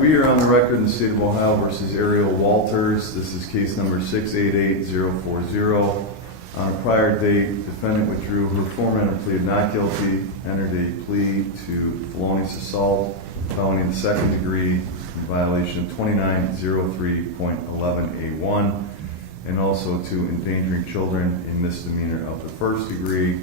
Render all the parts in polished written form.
we are on the record in the state of Ohio versus Ariel Walters. This is case number 688040. On a prior date, defendant withdrew her forerunner plea of not guilty, entered a plea to felonious assault, felony in the second degree, in violation of 2903.11A1, and also to endangering children in misdemeanor of the first degree.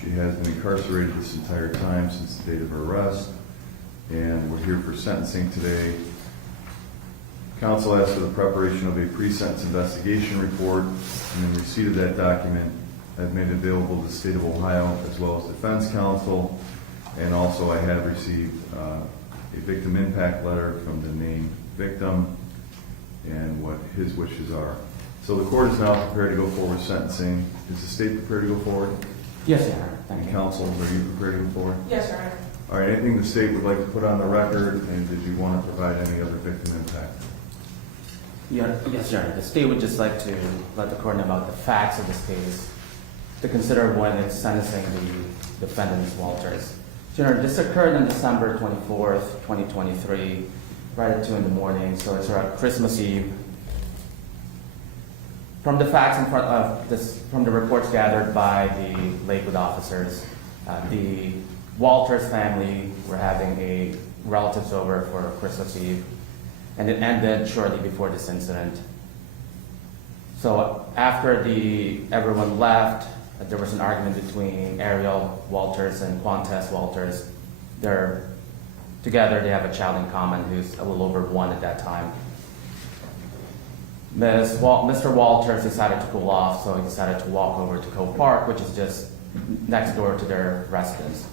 She has been incarcerated this entire time since the date of her arrest, and we're here for sentencing today. Counsel asked for the preparation of a pre-sentence investigation report, and in receipt of that document, I've made available to the state of Ohio as well as defense counsel, and also I have received a victim impact letter from the named victim and what his wishes are. So the court is now prepared to go forward with sentencing. Is the state prepared to go forward? Yes, Your Honor. Thank you. Counsel, are you prepared to go forward? Yes, Your Honor. All right, anything the state would like to put on the record, and did you want to provide any other victim impact? Yes, Your Honor. The state would just like to let the court know about the facts of this case to consider when it's sentencing the defendant, Ms. Walters. So, Your Honor, this occurred on December 24th, 2023, right at 2 in the morning, so it's around Christmas Eve. From the facts in front of this, from the reports gathered by the Lakewood officers, the Walters family were having a relatives over for Christmas Eve, and it ended shortly before this incident. So after everyone left, there was an argument between Ariel Walters and Quantes Walters. They're together, they have a child in common who's a little over 1 at that time. Mr. Walters decided to cool off, so he decided to walk over to Cove Park, which is just next door to their residence.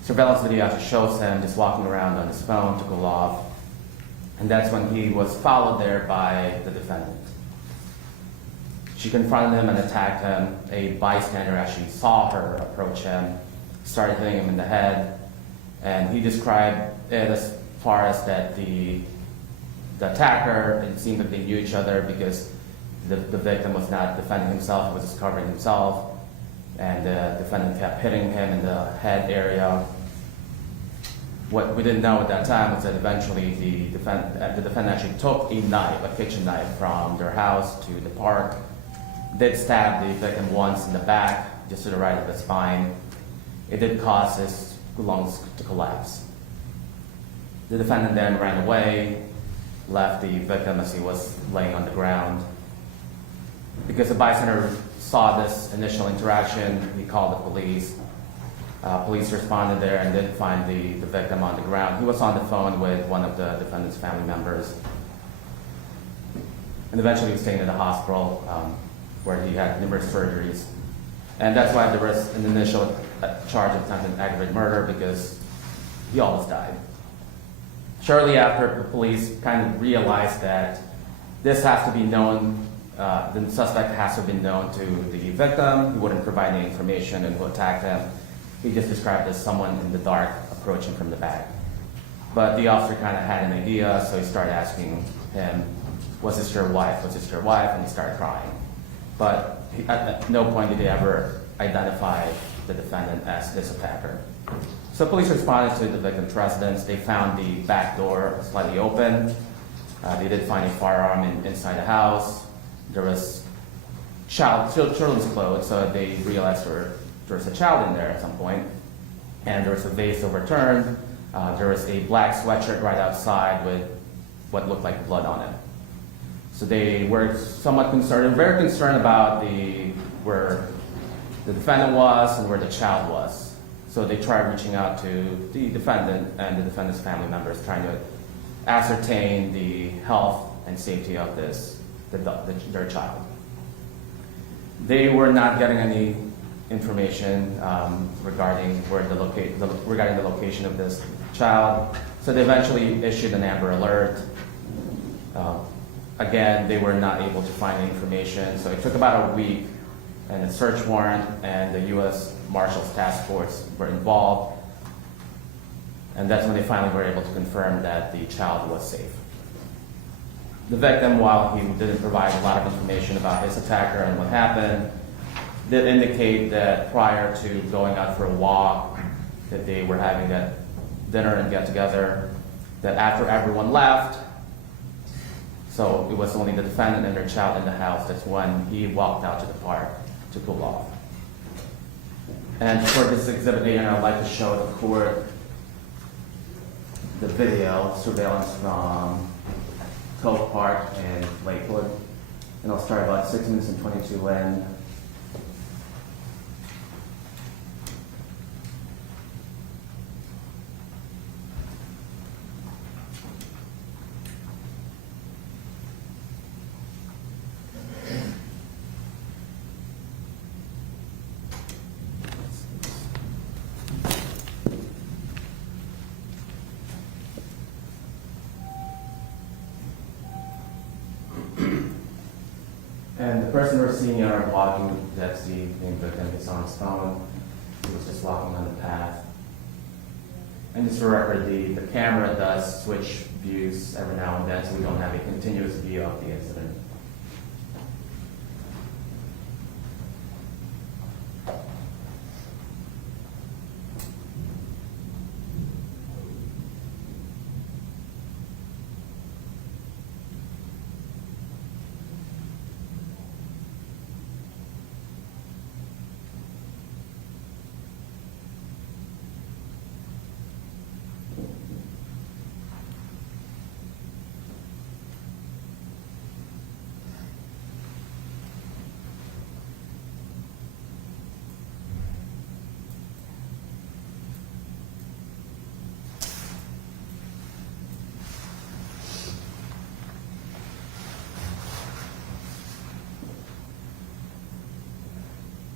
Surveillance video actually shows him just walking around on his phone to cool off, and that's when he was followed there by the defendant. She confronted him and attacked him. A bystander actually saw her approach him, started hitting him in the head, and he described it as far as that the attacker, it seemed that they knew each other because the victim was not defending himself, he was just covering himself, and the defendant kept hitting him in the head area. What we didn't know at that time was that eventually the defendant actually took a knife, a kitchen knife, from their house to the park, did stab the victim once in the back, just to the right of the spine. It did cause his lungs to collapse. The defendant then ran away, left the victim as he was laying on the ground. Because the bystander saw this initial interaction, he called the police. Police responded there and did find the victim on the ground. He was on the phone with one of the defendant's family members. And eventually he was taken to the hospital where he had numerous surgeries. And that's why there was an initial charge of attempted aggravated murder, because he almost died. Shortly after, the police kind of realized that this has to be known, the suspect has to have been known to the victim. He wouldn't provide any information and who attacked him. He just described as someone in the dark approaching from the back. But the officer kind of had an idea, so he started asking him, was this your wife? Was this your wife? And he started crying. But at no point did they ever identify the defendant as this attacker. So police responded to the victim's residence. They found the back door slightly open. They did find a firearm inside the house. There was children's clothes, so they realized there was a child in there at some point. And there was a vase overturned. There was a black sweatshirt right outside with what looked like blood on it. So they were somewhat concerned, very concerned about where the defendant was and where the child was. So they tried reaching out to the defendant and the defendant's family members, trying to ascertain the health and safety of their child. They were not getting any information regarding the location of this child. So they eventually issued an Amber Alert. Again, they were not able to find any information, so it took about a week, and a search warrant and the U.S. Marshals Task Force were involved, and that's when they finally were able to confirm that the child was safe. The victim, while he didn't provide a lot of information about his attacker and what happened, did indicate that prior to going out for a walk, that they were having a dinner and get together, that after everyone left, so it was only the defendant and their child in the house, that's when he walked out to the park to cool off. And for this exhibit A, I'd like to show the court the video surveillance from Cove Park in Lakewood. And I'll start about 6 minutes and 22 in. And the person we're seeing are walking, that's the victim, is on his phone. He was just walking on the path. And just for record, the camera does switch views every now and then, so we don't have a continuous view of the incident.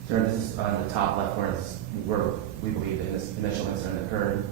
So this is on the top left where we believe that this initial incident occurred.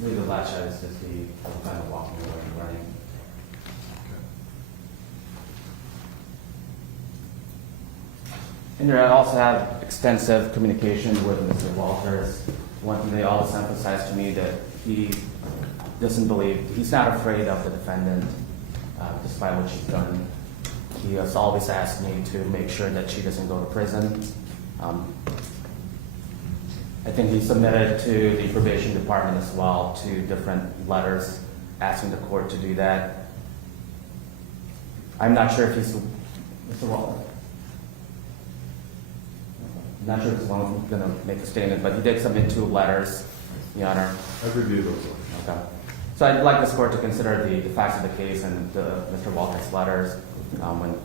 Maybe the last shot is just the kind of walking away and running. And I also have extensive communication with Mr. Walters. One thing they always emphasize to me that he doesn't believe, he's not afraid of the defendant, despite what she's done. He has always asked me to make sure that she doesn't go to prison. I think he submitted to the probation department as well 2 different letters asking the court to do that. I'm not sure if he's, Mr. Walters? I'm not sure if he's going to make a statement, but he did submit 2 letters, Your Honor. I've reviewed those. Okay. So I'd like this court to consider the facts of the case and Mr. Walters' letters when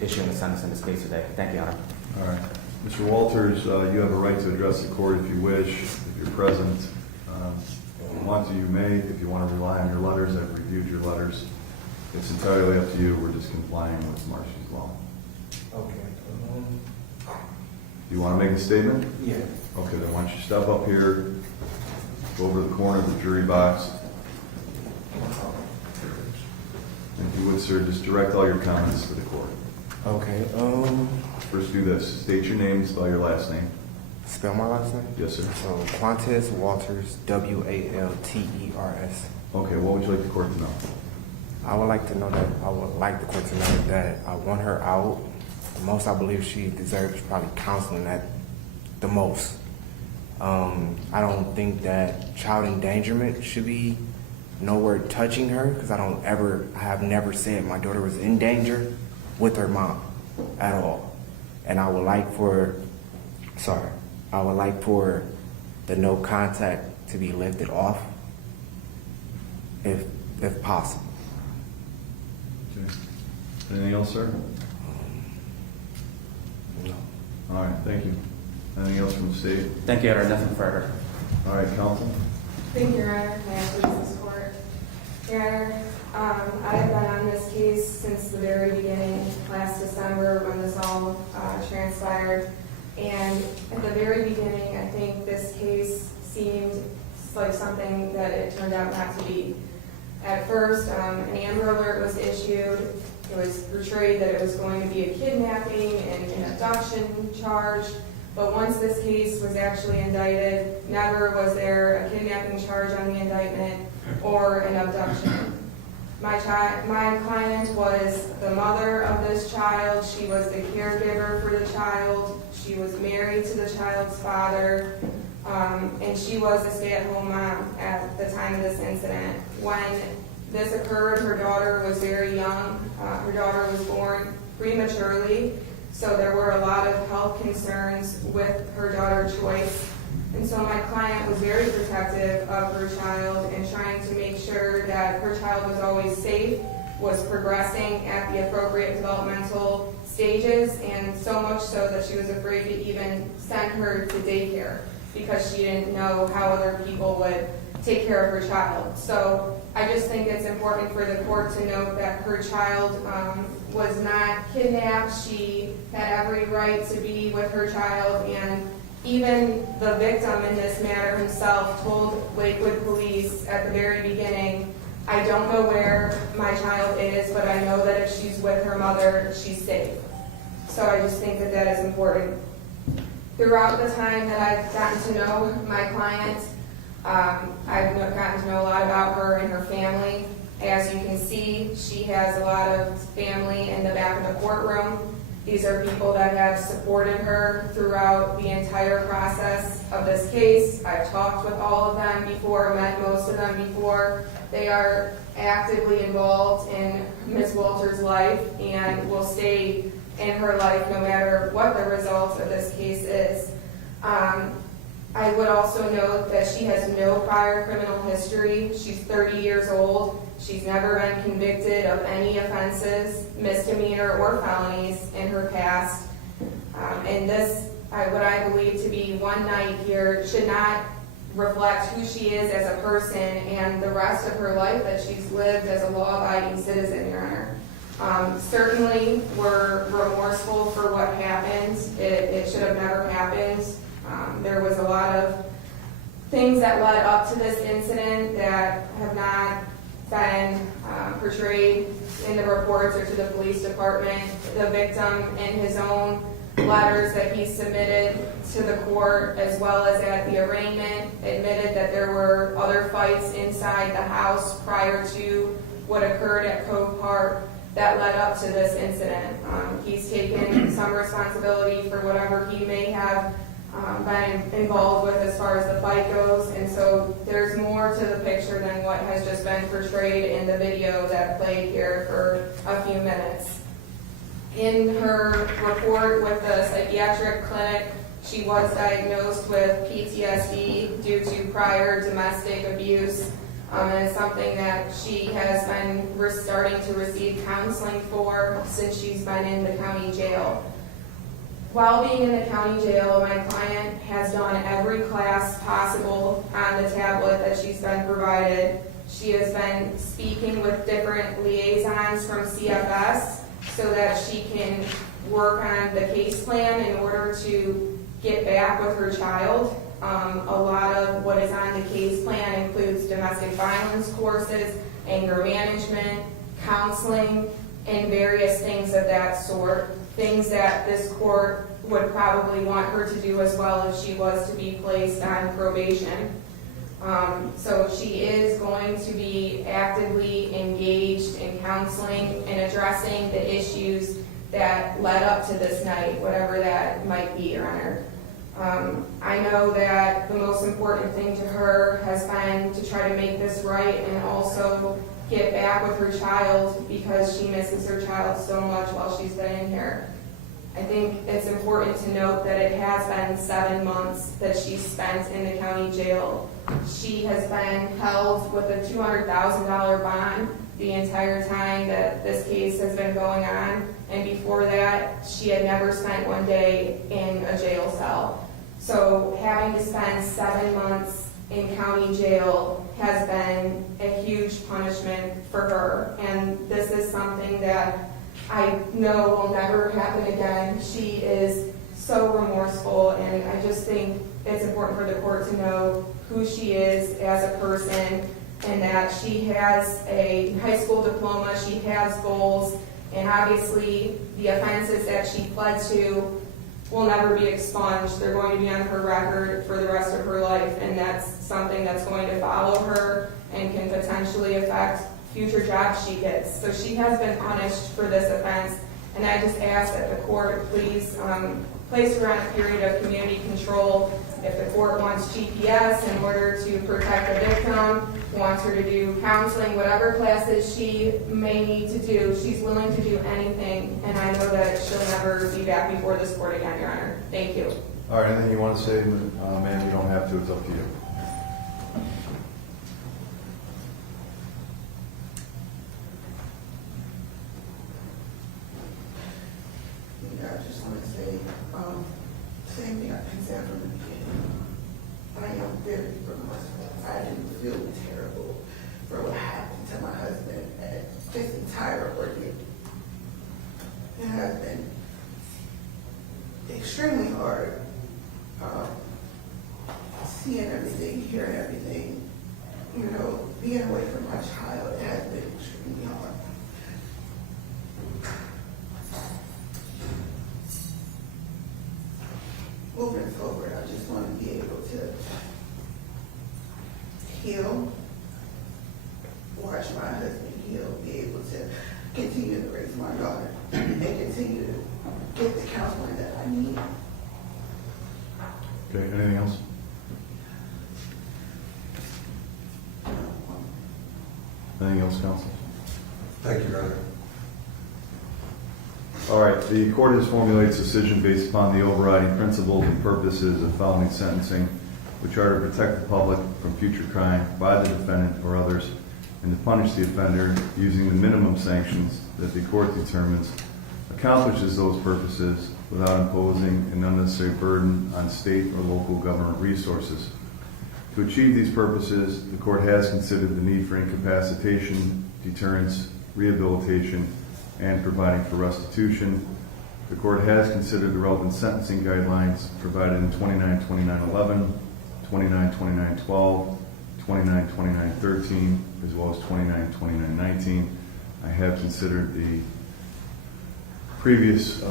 issuing a sentence in this case today. Thank you, Your Honor. All right. Mr. Walters, you have a right to address the court if you wish, if you're present. If you want to, you may. If you want to rely on your letters, I've reviewed your letters. It's entirely up to you. We're just complying with Marcy's law. Okay. Do you want to make a statement? Yeah. Okay, then why don't you step up here, go over to the corner of the jury box. And if you would, sir, just direct all your comments to the court. Okay. First do this. State your name, spell your last name. Spell my last name? Yes, sir. So Quantes Walters, Walters. Okay, what would you like the court to know? I would like the court to know that I want her out. The most I believe she deserves probably counseling at the most. I don't think that child endangerment should be no word touching her, because I have never said my daughter was in danger with her mom at all. And I would like for the no contact to be lifted off, if possible. Okay. Anything else, sir? No. All right, thank you. Anything else from the state? Thank you, Your Honor. Nothing further. All right, counsel? Thank you, Your Honor. May I please this court? Your Honor, I have been on this case since the very beginning, last December, when this all transpired. And at the very beginning, I think this case seemed like something that it turned out not to be. At first, an Amber Alert was issued. It was portrayed that it was going to be a kidnapping and an abduction charge. But once this case was actually indicted, never was there a kidnapping charge on the indictment or an abduction. My client was the mother of this child. She was the caregiver for the child. She was married to the child's father. And she was a stay-at-home mom at the time of this incident. When this occurred, her daughter was very young. Her daughter was born prematurely, so there were a lot of health concerns with her daughter's choice. And so my client was very protective of her child and trying to make sure that her child was always safe, was progressing at the appropriate developmental stages, and so much so that she was afraid to even send her to daycare because she didn't know how other people would take care of her child. So I just think it's important for the court to note that her child was not kidnapped. She had every right to be with her child, and even the victim in this matter himself told Lakewood police at the very beginning, I don't know where my child is, but I know that if she's with her mother, she's safe. So I just think that that is important. Throughout the time that I've gotten to know my client, I've gotten to know a lot about her and her family. As you can see, she has a lot of family in the back of the courtroom. These are people that have supported her throughout the entire process of this case. I've talked with all of them before, met most of them before. They are actively involved in Ms. Walter's life and will stay in her life no matter what the result of this case is. I would also note that she has no prior criminal history. She's 30 years old. She's never been convicted of any offenses, misdemeanor or felonies in her past. And this, what I believe to be one night here, should not reflect who she is as a person and the rest of her life that she's lived as a law-abiding citizen, Your Honor. Certainly, we're remorseful for what happened. It should have never happened. There was a lot of things that led up to this incident that have not been portrayed in the reports or to the police department. The victim, in his own letters that he submitted to the court, as well as at the arraignment, admitted that there were other fights inside the house prior to what occurred at Cove Park that led up to this incident. He's taken some responsibility for whatever he may have been involved with as far as the fight goes, and so there's more to the picture than what has just been portrayed in the video that played here for a few minutes. In her report with the psychiatric clinic, she was diagnosed with PTSD due to prior domestic abuse, and it's something that she has been starting to receive counseling for since she's been in the county jail. While being in the county jail, my client has done every class possible on the tablet that she's been provided. She has been speaking with different liaisons from CFS so that she can work on the case plan in order to get back with her child. A lot of what is on the case plan includes domestic violence courses, anger management, counseling, and various things of that sort. Things that this court would probably want her to do as well if she was to be placed on probation. So she is going to be actively engaged in counseling and addressing the issues that led up to this night, whatever that might be, Your Honor. I know that the most important thing to her has been to try to make this right and also get back with her child because she misses her child so much while she's been in here. I think it's important to note that it has been 7 months that she spent in the county jail. She has been held with a $200,000 bond the entire time that this case has been going on, and before that, she had never spent one day in a jail cell. So having to spend 7 months in county jail has been a huge punishment for her, and this is something that I know will never happen again. She is so remorseful, and I just think it's important for the court to know who she is as a person, and that she has a high school diploma, she has goals, and obviously the offenses that she pled to will never be expunged. They're going to be on her record for the rest of her life, and that's something that's going to follow her and can potentially affect future jobs she gets. So she has been punished for this offense, and I just ask that the court please place her on a period of community control. If the court wants GPS in order to protect the victim, wants her to do counseling, whatever classes she may need to do, she's willing to do anything, and I know that she'll never be back before this court again, Your Honor. Thank you. All right, anything you want to say, ma'am? You don't have to, it's up to you. I just want to say, same thing I said from the beginning. I am very remorseful. I didn't feel terrible for what happened to my husband at this entire ordeal. It has been extremely hard seeing everything, hearing everything. You know, being away from my child, it has been extremely hard. Moving forward, I just want to be able to heal, watch my husband heal, be able to continue to raise my daughter, and continue to get the counseling that I need. Okay, anything else? Anything else, counsel? Thank you, Your Honor. All right, the court has formulated its decision based upon the overriding principles and purposes of felony sentencing, which are to protect the public from future crime by the defendant or others, and to punish the offender using the minimum sanctions that the court determines accomplishes those purposes without imposing an unnecessary burden on state or local government resources. To achieve these purposes, the court has considered the need for incapacitation, deterrence, rehabilitation, and providing for restitution. The court has considered the relevant sentencing guidelines provided in 292911, 292912, 292913, as well as 292919. I have considered the previous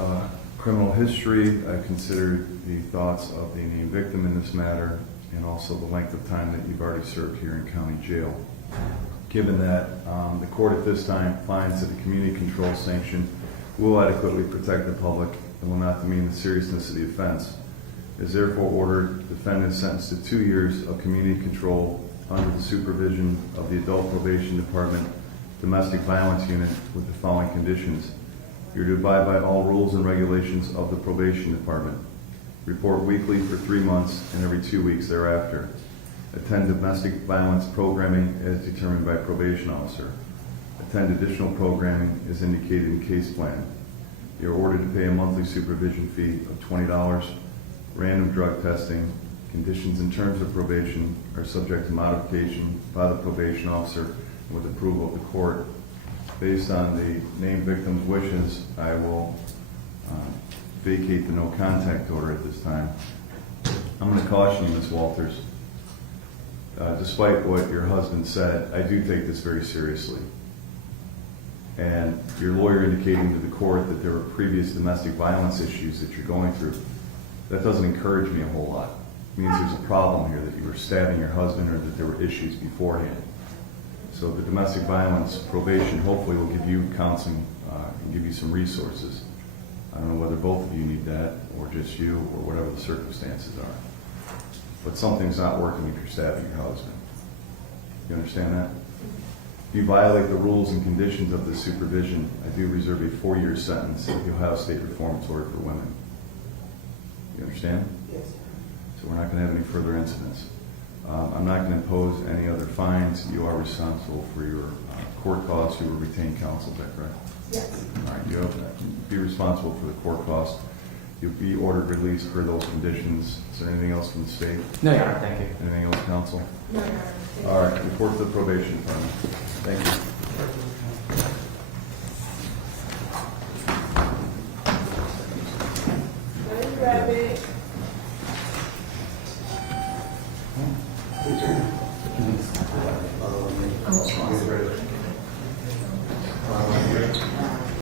criminal history. I've considered the thoughts of the named victim in this matter, and also the length of time that you've already served here in county jail. Given that the court at this time finds that the community control sanction will adequately protect the public and will not demean the seriousness of the offense, it is therefore ordered the defendant is sentenced to 2 years of community control under the supervision of the Adult Probation Department Domestic Violence Unit with the following conditions. You're to abide by all rules and regulations of the Probation Department. Report weekly for 3 months and every 2 weeks thereafter. Attend domestic violence programming as determined by probation officer. Attend additional programming as indicated in case plan. You're ordered to pay a monthly supervision fee of $20. Random drug testing, conditions and terms of probation are subject to modification by the probation officer with approval of the court. Based on the named victim's wishes, I will vacate the no contact order at this time. I'm going to caution you, Ms. Walters. Despite what your husband said, I do take this very seriously. And your lawyer indicating to the court that there were previous domestic violence issues that you're going through, that doesn't encourage me a whole lot. It means there's a problem here, that you were stabbing your husband or that there were issues beforehand. So the domestic violence probation hopefully will give you counseling and give you some resources. I don't know whether whether both of you need that, or just you, or whatever the circumstances are. But something's not working if you're stabbing your husband. You understand that? If you violate the rules and conditions of the supervision, I do reserve a 4-year sentence if you have state reformatory for women. You understand? Yes, sir. So we're not going to have any further incidents. I'm not going to impose any other fines. You are responsible for your court costs. You will retain counsel, is that correct? Yes. All right, you have, be responsible for the court cost. You'll be ordered released for those conditions. Is there anything else from the state? No, Your Honor, thank you. Anything else, counsel? No, Your Honor. Thank you. All right, report to the probation department. Thank you. Let me grab it.